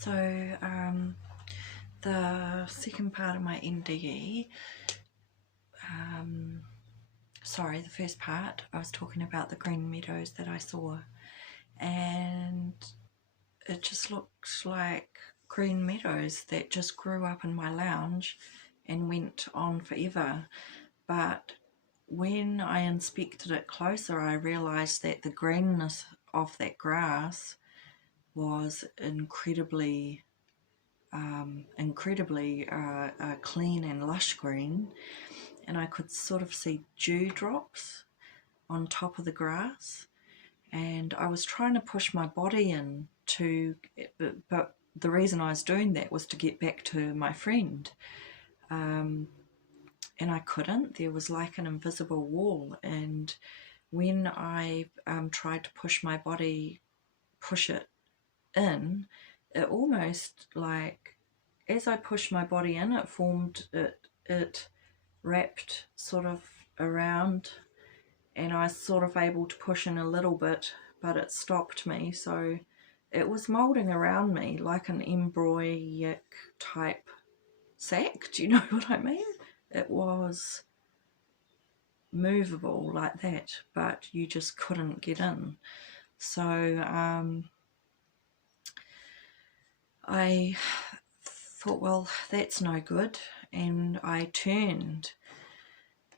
So the second part of my NDE, sorry, the first part, I was talking about the green meadows that I saw, and it just looked like green meadows that just grew up in my lounge and went on forever. But when I inspected it closer, I realised that the greenness of that grass was incredibly clean and lush green, and I could sort of see dewdrops on top of the grass, and I was trying to push my body in to, but the reason I was doing that was to get back to my friend, and I couldn't. There was like an invisible wall, and when I tried to push my body, push it in, it almost like, as I pushed my body in, it formed, it wrapped sort of around, and I was sort of able to push in a little bit, but it stopped me. So it was moulding around me like an embroic type sack. Do you know what I mean? It was movable like that, but you just couldn't get in. So I thought, well, that's no good, and I turned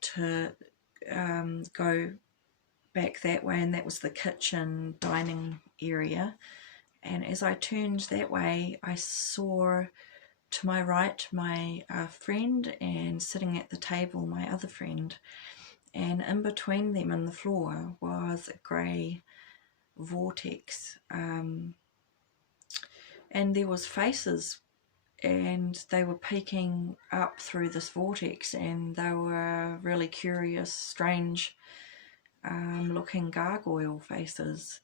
to go back that way, and that was the kitchen dining area. And as I turned that way, I saw to my right my friend, and sitting at the table my other friend, and in between them in the floor was a grey vortex, and there was faces, and they were peeking up through this vortex, and they were really curious, strange looking gargoyle faces.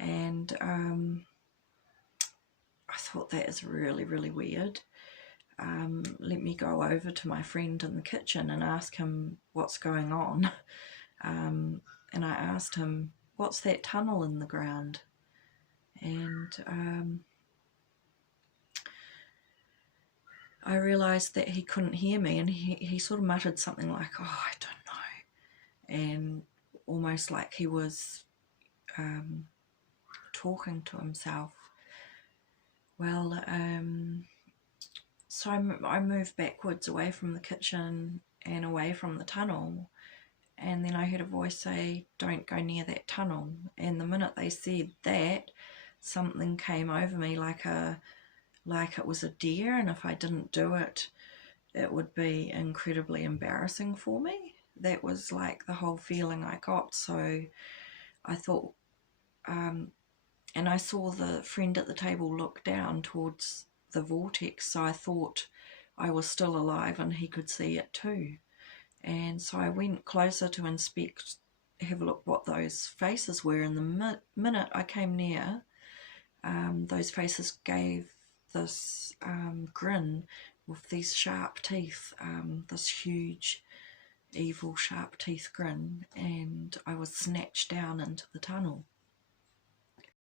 And I thought, that is really, really weird. Let me go over to my friend in the kitchen and ask him what's going on. And I asked him, what's that tunnel in the ground? And I realised that he couldn't hear me, and he sort of muttered something like, oh, I don't know, and almost like he was talking to himself. Well, so I moved backwards away from the kitchen and away from the tunnel, and then I heard a voice say, don't go near that tunnel. And the minute they said that, something came over me like it was a dare, and if I didn't do it, it would be incredibly embarrassing for me. That was like the whole feeling I got. So I thought, and I saw the friend at the table look down towards the vortex, so I thought I was still alive and he could see it too. And so I went closer to inspect, have a look what those faces were, and the minute I came near, those faces gave this grin with these sharp teeth, this huge evil sharp teeth grin, and I was snatched down into the tunnel.